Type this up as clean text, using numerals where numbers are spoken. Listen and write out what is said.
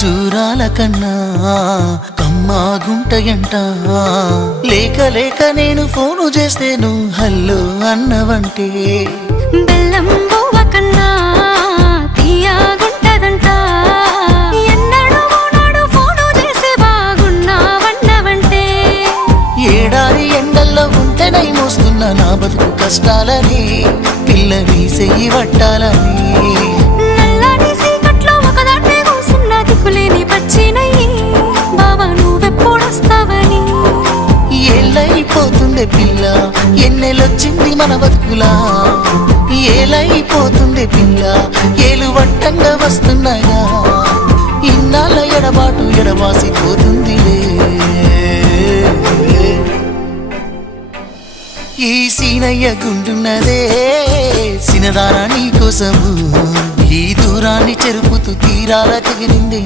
ఖర్జూరాల కన్నా కమ్మాగుంటయంట. లేక లేక నేను ఫోను చేస్తే నువ్వు హల్లో అన్నవంటే బెల్లం బువ్వ కన్నా తీయగుంటదంట. ఎన్నడూ నాడు ఫోను చేసే బాగున్నావన్నవంటే ఏడాది ఎండల్లో ఉంటేనై మోస్తున్న నా బతుకు కష్టాలని పిల్లని చెయ్యి పట్టాలని. నల్లని సీకట్లో ఒకదాన్నే కూసున్న దిక్కులేని పచ్చినయ్యి బావా నువ్వెప్పుడొస్తావని. ఏళ్ళైపోతుండే పిల్ల ఎన్నెలొచ్చింది మన బతుకులా. ఏలైపోతుండే పిల్ల ఏలు వట్టంగా వస్తున్నాయా. ఇన్నాళ్ళ ఎడబాటు ఎడవాసిపోతుందిలే. ఈ సీనయ్య గుండున్నదే సినదారా నీ కోసము. ఈ దూరాన్ని చెరుపుతూ తీరాల తెగిరింది.